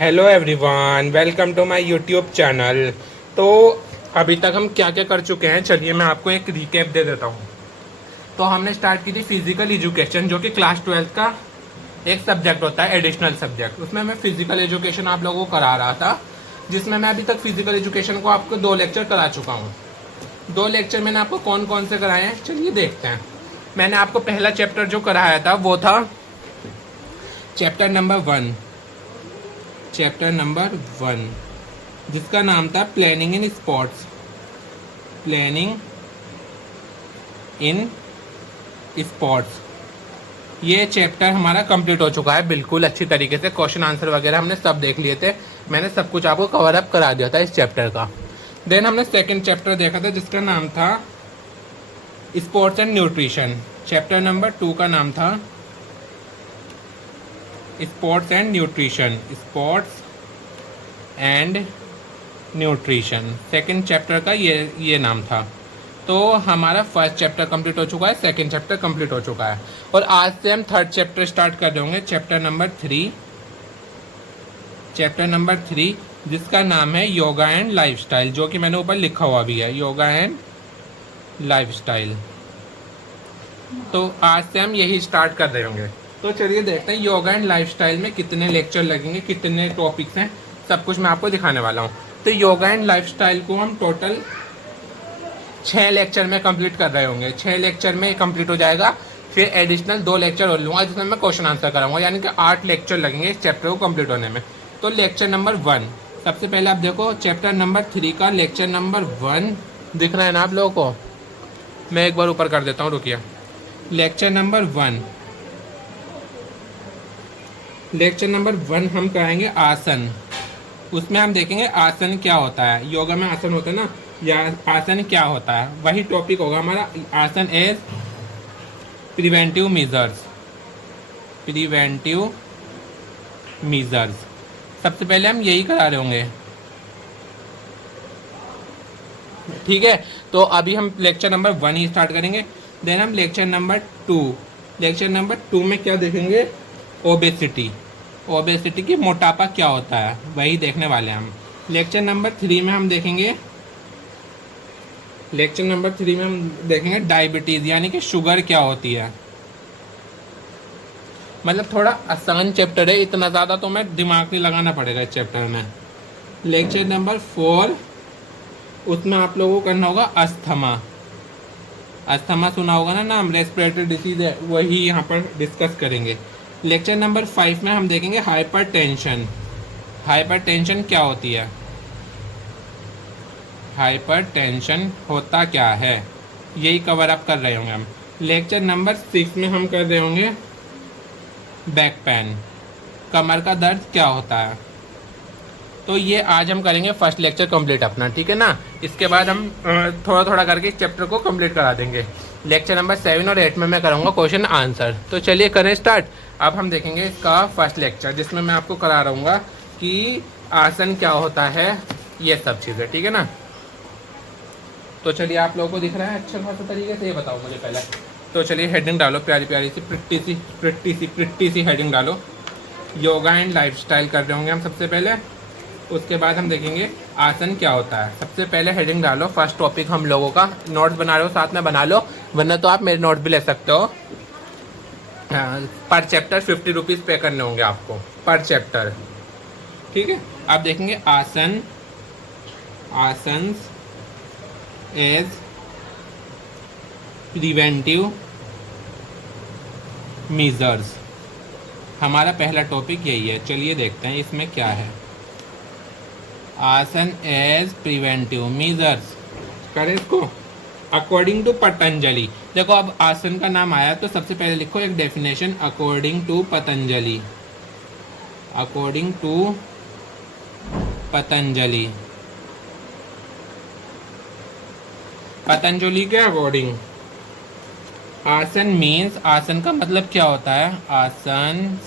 Hello everyone, welcome to my YouTube channel. तो अभी तक हम क्या क्या कर चुके हैं, चलिए मैं आपको एक रिकैप दे देता हूँ। तो हमने स्टार्ट की थी फिजिकल एजुकेशन, जो कि क्लास 12th का एक सब्जेक्ट होता है, एडिशनल सब्जेक्ट। उसमें मैं फिजिकल एजुकेशन आप लोगों को करा रहा था, जिसमें मैं अभी तक फिजिकल एजुकेशन को आपको 2 लेक्चर करा चुका हूँ। 2 लेक्चर मैंने आपको कौन कौन से कराए हैं, चलिए देखते हैं। मैंने आपको पहला चैप्टर जो कराया था वो था चैप्टर नंबर 1, चैप्टर नंबर 1, जिसका नाम था planning in sports. Planning in sports, ये चैप्टर हमारा कंप्लीट हो चुका है बिल्कुल अच्छी तरीके से। क्वेश्चन आंसर वगैरह हमने सब देख लिए थे, मैंने सब कुछ आपको कवर अप करा दिया था इस चैप्टर का। देन हमने सेकंड चैप्टर देखा था, जिसका नाम था sports and nutrition. Chapter number 2 का नाम था sports and nutrition. Sports and nutrition second chapter का ये नाम था। तो हमारा फर्स्ट चैप्टर कंप्लीट हो चुका है, सेकंड चैप्टर कंप्लीट हो चुका है, और आज से हम थर्ड चैप्टर स्टार्ट कर रहे होंगे, चैप्टर नंबर 3। चैप्टर नंबर 3 जिसका नाम है योगा एंड लाइफस्टाइल, जो कि मैंने ऊपर लिखा हुआ भी है, योगा एंड लाइफस्टाइल। तो आज से हम यही स्टार्ट कर रहे होंगे। तो चलिए देखते हैं योगा एंड लाइफस्टाइल में कितने लेक्चर लगेंगे, कितने टॉपिक्स हैं, सब कुछ मैं आपको दिखाने वाला हूँ। तो योगा एंड लाइफस्टाइल को हम टोटल 6 लेक्चर में कंप्लीट कर रहे होंगे। 6 लेक्चर में कंप्लीट हो जाएगा, फिर एडिशनल 2 लेक्चर और लूँगा, जिसमें मैं क्वेश्चन आंसर कराऊंगा, यानी कि 8 लेक्चर लगेंगे इस चैप्टर को कंप्लीट होने में। तो लेक्चर नंबर 1, सबसे पहले आप देखो चैप्टर नंबर 3 का लेक्चर नंबर 1 दिख रहा है ना आप लोगों को। मैं एक बार ऊपर कर देता हूँ, रुकिए। लेक्चर नंबर 1, लेक्चर नंबर 1 हम कराएंगे आसन। उसमें हम देखेंगे आसन क्या होता है, योगा में आसन होता है ना, या आसन क्या होता है, वही टॉपिक होगा हमारा। आसन as preventive measures. Preventive measures सबसे पहले हम यही करा रहे होंगे, ठीक है। तो अभी हम लेक्चर नंबर 1 ही स्टार्ट करेंगे। देन हम लेक्चर नंबर 2, लेक्चर नंबर 2 में क्या देखेंगे, ओबेसिटी। ओबेसिटी की मोटापा क्या होता है, वही देखने वाले हैं हम। लेक्चर नंबर 3 में हम देखेंगे, लेक्चर नंबर 3 में हम देखेंगे डायबिटीज़, यानी कि शुगर क्या होती है। मतलब थोड़ा आसान चैप्टर है, इतना ज़्यादा तो मैं दिमाग नहीं लगाना पड़ेगा इस चैप्टर में। लेक्चर नंबर 4, उसमें आप लोगों को करना होगा अस्थमा। अस्थमा सुना होगा ना नाम, रेस्पिरेटरी डिसीज है, वही यहाँ पर डिस्कस करेंगे। लेक्चर नंबर 5 में हम देखेंगे हाइपर टेंशन। हाइपर टेंशन क्या होती है, हाइपर टेंशन होता क्या है, यही कवर अप कर रहे होंगे हम। लेक्चर नंबर 6 में हम कर रहे होंगे बैक पेन, कमर का दर्द क्या होता है। तो ये आज हम करेंगे फर्स्ट लेक्चर कंप्लीट अपना, ठीक है ना। इसके बाद हम थोड़ा थोड़ा करके इस चैप्टर को कंप्लीट करा देंगे। लेक्चर नंबर 7 और 8 में मैं करूँगा क्वेश्चन आंसर। तो चलिए करें स्टार्ट। अब हम देखेंगे इसका फर्स्ट लेक्चर, जिसमें मैं आपको करा रहूँगा कि आसन क्या होता है, ये सब चीज़ें, ठीक है ना। तो चलिए आप लोगों को दिख रहा है अच्छा खासा तरीके से, ये बताओ मुझे पहले। तो चलिए हेडिंग डालो, प्यारी प्यारी सी प्रिट्टी सी हेडिंग डालो। योगा एंड लाइफस्टाइल कर रहे होंगे हम सबसे पहले, उसके बाद हम देखेंगे आसन क्या होता है। सबसे पहले हेडिंग डालो, फर्स्ट टॉपिक हम लोगों का। नोट्स बना रहे हो साथ में बना लो, वरना तो आप मेरे नोट भी ले सकते हो। पर चैप्टर 50 रुपीज़ पे करने होंगे आपको पर चैप्टर, ठीक है। आप देखेंगे आसन, आसन एज प्रिवेंटिव मेजर्स, हमारा पहला टॉपिक यही है। चलिए देखते हैं इसमें क्या है। आसन एज प्रिवेंटिव मेजर्स, करें इसको अकॉर्डिंग टू पतंजलि। देखो अब आसन का नाम आया तो सबसे पहले लिखो एक definition, according to Patanjali. According to Patanjali, Patanjali के अकॉर्डिंग आसन मीन्स, आसन का मतलब क्या होता है, आसन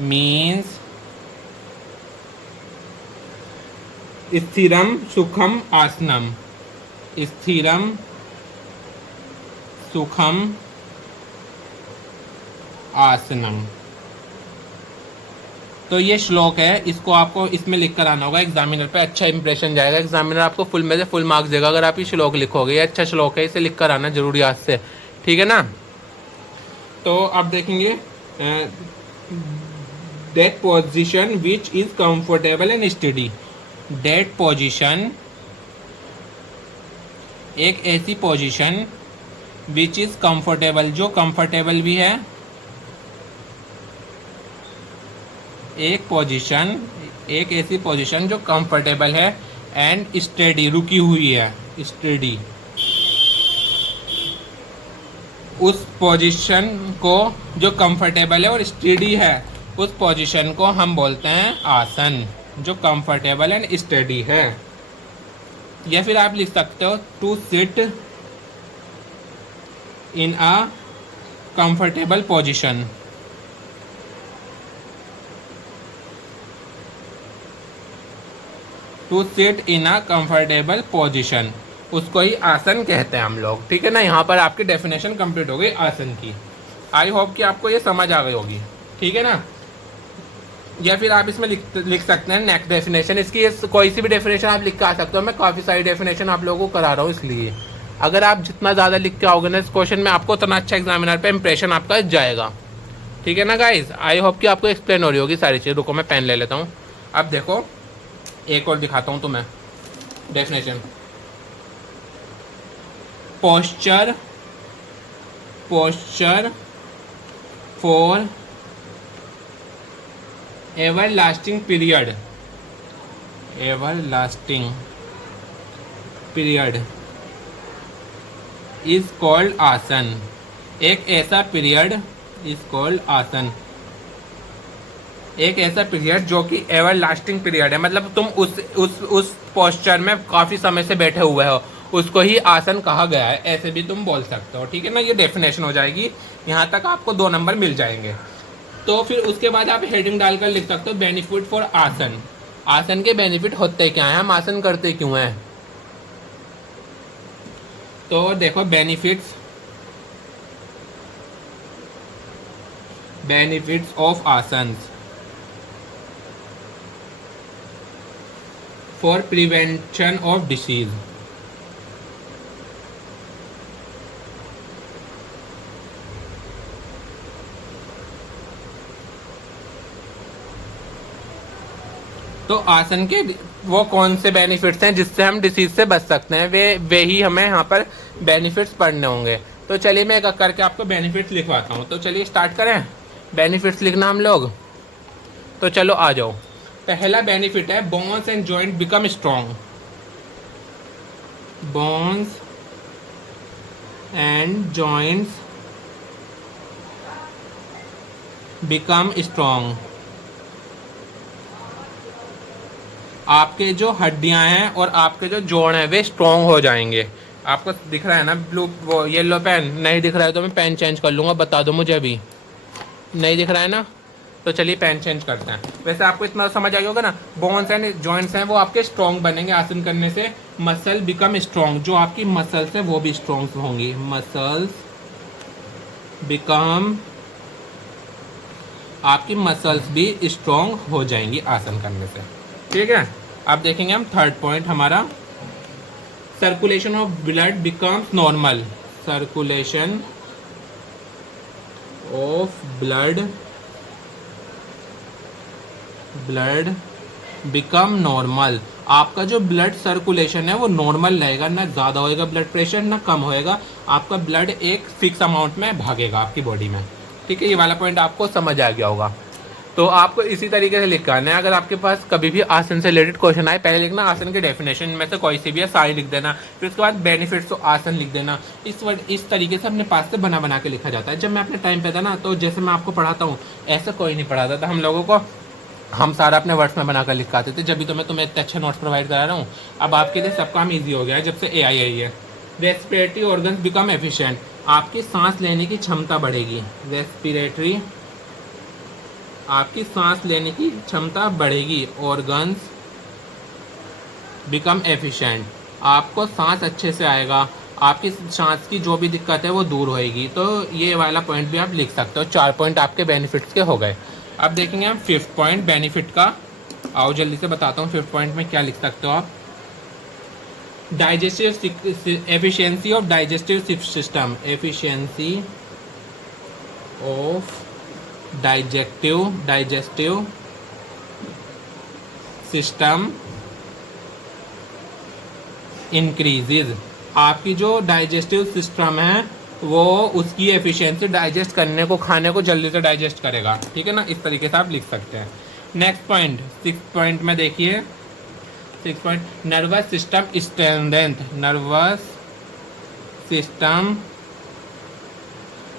मीन्स स्थिरम सुखम आसनम। स्थिरम सुखम आसनम। तो ये श्लोक है, इसको आपको इसमें लिख कर आना होगा एग्जामिनर पे, अच्छा इंप्रेशन जाएगा। एग्जामिनर आपको फुल में से फुल मार्क्स देगा अगर आप ये श्लोक लिखोगे। ये अच्छा श्लोक है, इसे लिख कर आना जरूरी आज से, ठीक है ना। तो आप देखेंगे that position which is comfortable and study. That position एक ऐसी पोजीशन विच इज कंफर्टेबल, जो कंफर्टेबल भी है, एक ऐसी पोजीशन जो कंफर्टेबल है एंड स्टेडी, रुकी हुई है, स्टेडी। उस पोजीशन को जो कंफर्टेबल है और स्टेडी है, उस पोजीशन को हम बोलते हैं आसन, जो कंफर्टेबल एंड स्टेडी है। या फिर आप लिख सकते हो to sit in a comfortable position. To sit in a comfortable position, उसको ही आसन कहते हैं हम लोग, ठीक है ना। यहाँ पर आपकी डेफिनेशन कंप्लीट हो गई आसन की। आई होप कि आपको ये समझ आ गई होगी, ठीक है ना। या फिर आप इसमें लिख सकते हैं नेक्स्ट डेफिनेशन। इसकी कोई सी भी डेफिनेशन आप लिख के आ सकते हो। मैं काफ़ी सारी डेफिनेशन आप लोगों को करा रहा हूँ, इसलिए अगर आप जितना ज़्यादा लिख के आओगे ना इस क्वेश्चन में, आपको उतना अच्छा एग्जामिनर पे इंप्रेशन आपका जाएगा, ठीक है ना गाइज। आई होप कि आपको एक्सप्लेन हो रही होगी सारी चीज़। रुको मैं पेन ले लेता हूँ। अब देखो एक और दिखाता हूँ तुम्हें definition. Posture for everlasting period is called आसन। एक ऐसा पीरियड इज कॉल्ड आसन, एक ऐसा पीरियड जो कि एवर लास्टिंग पीरियड है, मतलब तुम उस पोस्चर में काफ़ी समय से बैठे हुए हो, उसको ही आसन कहा गया है, ऐसे भी तुम बोल सकते हो, ठीक है ना। ये डेफिनेशन हो जाएगी। यहाँ तक आपको 2 नंबर मिल जाएंगे। तो फिर उसके बाद आप हेडिंग डालकर लिख सकते हो बेनिफिट फॉर आसन। आसन के बेनिफिट होते क्या हैं, हम आसन करते क्यों हैं। तो देखो बेनिफिट्स ऑफ आसन फॉर प्रिवेंशन ऑफ डिसीज। तो आसन के वो कौन से बेनिफिट्स हैं जिससे हम डिसीज से बच सकते हैं, वे ही हमें यहाँ पर बेनिफिट्स पढ़ने होंगे। तो चलिए मैं एक करके आपको बेनिफिट्स लिखवाता हूँ। तो चलिए स्टार्ट करें बेनिफिट्स लिखना हम लोग। तो चलो आ जाओ। पहला बेनिफिट है bones and joint become strong. Bones and joints become strong. आपके जो हड्डियां हैं और आपके जो जोड़ हैं वे स्ट्रॉन्ग हो जाएंगे। आपको दिख रहा है ना ब्लू वो येलो पेन, नहीं दिख रहा है तो मैं पेन चेंज कर लूँगा, बता दो मुझे। अभी नहीं दिख रहा है ना, तो चलिए पेन चेंज करते हैं। वैसे आपको इतना समझ आ गया होगा ना, बोन्स एंड जॉइंट्स हैं वो आपके स्ट्रॉन्ग बनेंगे आसन करने से। मसल बिकम स्ट्रॉन्ग, जो आपकी मसल्स हैं वो भी स्ट्रॉन्ग होंगी। मसल्स बिकम, आपकी मसल्स भी स्ट्रॉन्ग हो जाएंगी आसन करने से, ठीक है। अब देखेंगे हम थर्ड पॉइंट हमारा, circulation of blood becomes normal. Circulation of blood become normal. आपका जो ब्लड सर्कुलेशन है वो नॉर्मल रहेगा, ना ज़्यादा होएगा ब्लड प्रेशर ना कम होएगा। आपका ब्लड एक फिक्स अमाउंट में भागेगा आपकी बॉडी में, ठीक है। ये वाला पॉइंट आपको समझ आ गया होगा। तो आपको इसी तरीके से लिख करना है। अगर आपके पास कभी भी आसन से रिलेटेड क्वेश्चन आए, पहले लिखना आसन के डेफिनेशन में से कोई सी भी है सारी लिख देना, फिर उसके बाद बेनिफिट्स तो आसन लिख देना। इस तरीके से अपने पास से बना के लिखा जाता है। जब मैं अपने टाइम पे था ना, तो जैसे मैं आपको पढ़ाता हूँ ऐसा कोई नहीं पढ़ाता था हम लोगों को, हम सारा अपने वर्ड्स में बनाकर लिख आते थे। जब भी तो मैं तुम्हें इतने अच्छे नोट्स प्रोवाइड करा रहा हूँ। अब आपके लिए सब काम ईजी हो गया है जब से AI आई है। Respiratory organs become efficient. आपकी सांस लेने की क्षमता बढ़ेगी। रेस्पिरेटरी, आपकी सांस लेने की क्षमता बढ़ेगी। ऑर्गन्स बिकम एफिशिएंट, आपको सांस अच्छे से आएगा, आपकी सांस की जो भी दिक्कत है वो दूर होएगी। तो ये वाला पॉइंट भी आप लिख सकते हो। 4 पॉइंट आपके बेनिफिट्स के हो गए। अब देखेंगे हम फिफ्थ पॉइंट बेनिफिट का। आओ जल्दी से बताता हूँ फिफ्थ पॉइंट में क्या लिख सकते हो आप। Digestive efficiency of digestive system, efficiency of digestive system increases. आपकी जो डाइजेस्टिव सिस्टम है वो उसकी एफिशिएंसी डाइजेस्ट करने को, खाने को जल्दी से डाइजेस्ट करेगा, ठीक है ना। इस तरीके से आप लिख सकते हैं। नेक्स्ट पॉइंट, सिक्स पॉइंट में देखिए, six point nervous system strength. Nervous system,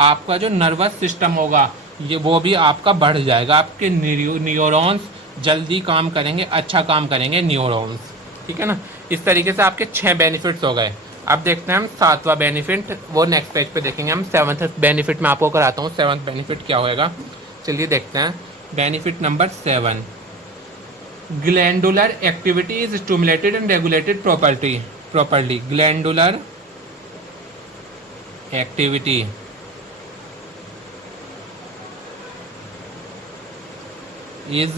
आपका जो नर्वस सिस्टम होगा ये वो भी आपका बढ़ जाएगा। आपके न्यूरॉन्स जल्दी काम करेंगे, अच्छा काम करेंगे न्यूरॉन्स, ठीक है ना। इस तरीके से आपके 6 बेनिफिट्स हो गए। अब देखते हैं हम 7वां बेनिफिट, वो नेक्स्ट पेज पे देखेंगे हम। 7th बेनिफिट मैं आपको कराता हूँ। 7th बेनिफिट क्या होएगा, चलिए देखते हैं। Benefit number 7, glandular activity is stimulated and regulated properly. Glandular activity is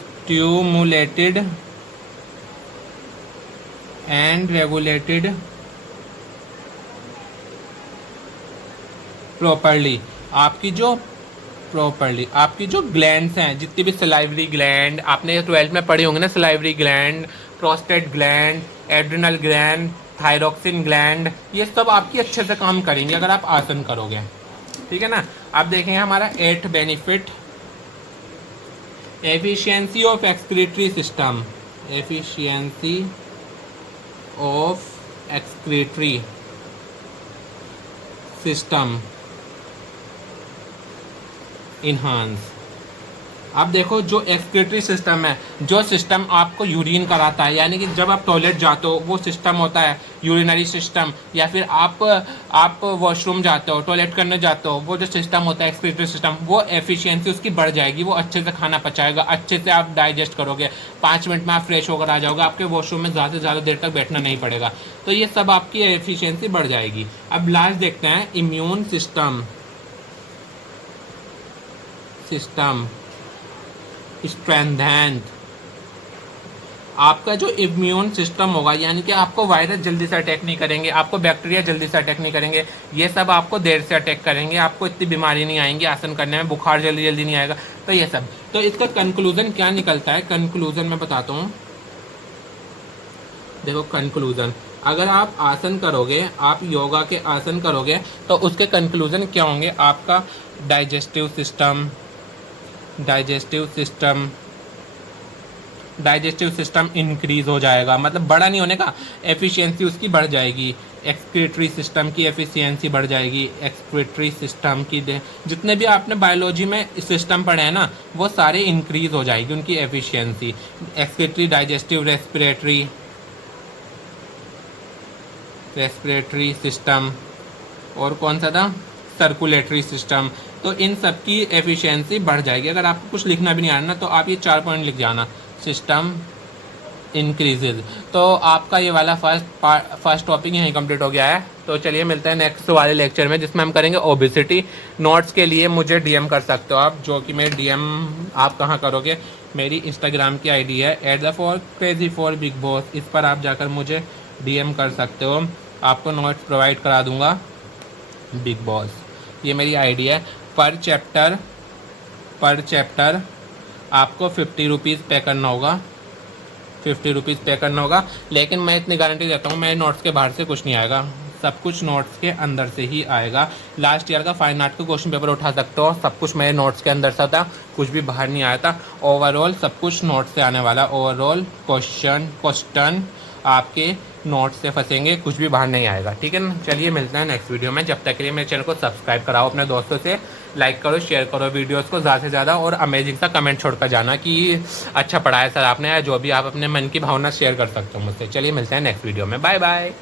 stimulated and regulated properly। आपकी जो ग्लैंड्स हैं, जितनी भी सलाइवरी ग्लैंड, आपने 12th में पढ़े होंगे ना, salivary gland, prostate gland, adrenal gland, thyroxine gland, ये सब आपकी अच्छे से काम करेंगे अगर आप आसन करोगे, ठीक है ना। अब देखेंगे हमारा 8th benefit, efficiency of excretory system. Efficiency of excretory system enhance. अब देखो, जो एक्सक्रीटरी सिस्टम है, जो सिस्टम आपको यूरिन कराता है, यानी कि जब आप टॉयलेट जाते हो वो सिस्टम होता है यूरिनरी सिस्टम, या फिर आप वॉशरूम जाते हो, टॉयलेट करने जाते हो, वो जो सिस्टम होता है एक्सक्रीटरी सिस्टम, वो एफिशिएंसी उसकी बढ़ जाएगी। वो अच्छे से खाना पचाएगा, अच्छे से आप डाइजेस्ट करोगे, 5 मिनट में आप फ्रेश होकर आ जाओगे, आपके वॉशरूम में ज़्यादा से ज़्यादा देर तक बैठना नहीं पड़ेगा। तो ये सब आपकी एफिशिएंसी बढ़ जाएगी। अब लास्ट देखते हैं, इम्यून सिस्टम स्ट्रेंथेंड। आपका जो इम्यून सिस्टम होगा, यानी कि आपको वायरस जल्दी से अटैक नहीं करेंगे, आपको बैक्टीरिया जल्दी से अटैक नहीं करेंगे, ये सब आपको देर से अटैक करेंगे, आपको इतनी बीमारी नहीं आएंगी आसन करने में, बुखार जल्दी नहीं आएगा। तो ये सब, तो इसका कंक्लूजन क्या निकलता है, कंक्लूजन मैं बताता हूँ। देखो कंक्लूजन, अगर आप आसन करोगे, आप योगा के आसन करोगे, तो उसके कंक्लूजन क्या होंगे, आपका डाइजेस्टिव सिस्टम इंक्रीज हो जाएगा, मतलब बड़ा नहीं होने का, एफिशिएंसी उसकी बढ़ जाएगी। एक्सक्रीटरी सिस्टम की एफिशिएंसी बढ़ जाएगी। एक्सक्रीटरी सिस्टम की जितने भी आपने बायोलॉजी में सिस्टम पढ़े हैं ना, वो सारे इंक्रीज हो जाएगी उनकी efficiency. Excretory, digestive, respiratory system, और कौन सा था, सर्कुलेटरी सिस्टम। तो इन सब की एफिशिएंसी बढ़ जाएगी। अगर आपको कुछ लिखना भी नहीं आ रहा ना, तो आप ये 4 पॉइंट लिख जाना, सिस्टम इंक्रीजेज। तो आपका ये वाला फर्स्ट टॉपिक यहीं कंप्लीट हो गया है। तो चलिए मिलते हैं नेक्स्ट वाले लेक्चर में, जिसमें हम करेंगे ओबेसिटी। नोट्स के लिए मुझे डीएम कर सकते हो आप, जो कि मेरे डीएम आप कहाँ करोगे, मेरी इंस्टाग्राम की आईडी है @crazy4bigboss, इस पर आप जाकर मुझे डीएम कर सकते हो। आपको नोट्स प्रोवाइड करा दूंगा बिग बॉस, ये मेरी आईडी है। पर चैप्टर आपको 50 रुपीज़ पे करना होगा, 50 रुपीज़ पे करना होगा। लेकिन मैं इतनी गारंटी देता हूँ, मेरे नोट्स के बाहर से कुछ नहीं आएगा, सब कुछ नोट्स के अंदर से ही आएगा। लास्ट ईयर का फाइन आर्ट का क्वेश्चन पेपर उठा सकते हो, सब कुछ मेरे नोट्स के अंदर से था, कुछ भी बाहर नहीं आया था। ओवरऑल सब कुछ नोट्स से आने वाला, ओवरऑल क्वेश्चन आपके नोट्स से फंसेंगे, कुछ भी बाहर नहीं आएगा, ठीक है ना। चलिए मिलते हैं नेक्स्ट वीडियो में, जब तक के लिए मेरे चैनल को सब्सक्राइब कराओ, अपने दोस्तों से लाइक करो, शेयर करो वीडियोस को ज़्यादा से ज़्यादा, और अमेजिंग सा कमेंट छोड़कर जाना कि अच्छा पढ़ाया सर आपने, या जो भी आप अपने मन की भावना शेयर कर सकते हो मुझसे। चलिए मिलते हैं नेक्स्ट वीडियो में, बाय बाय।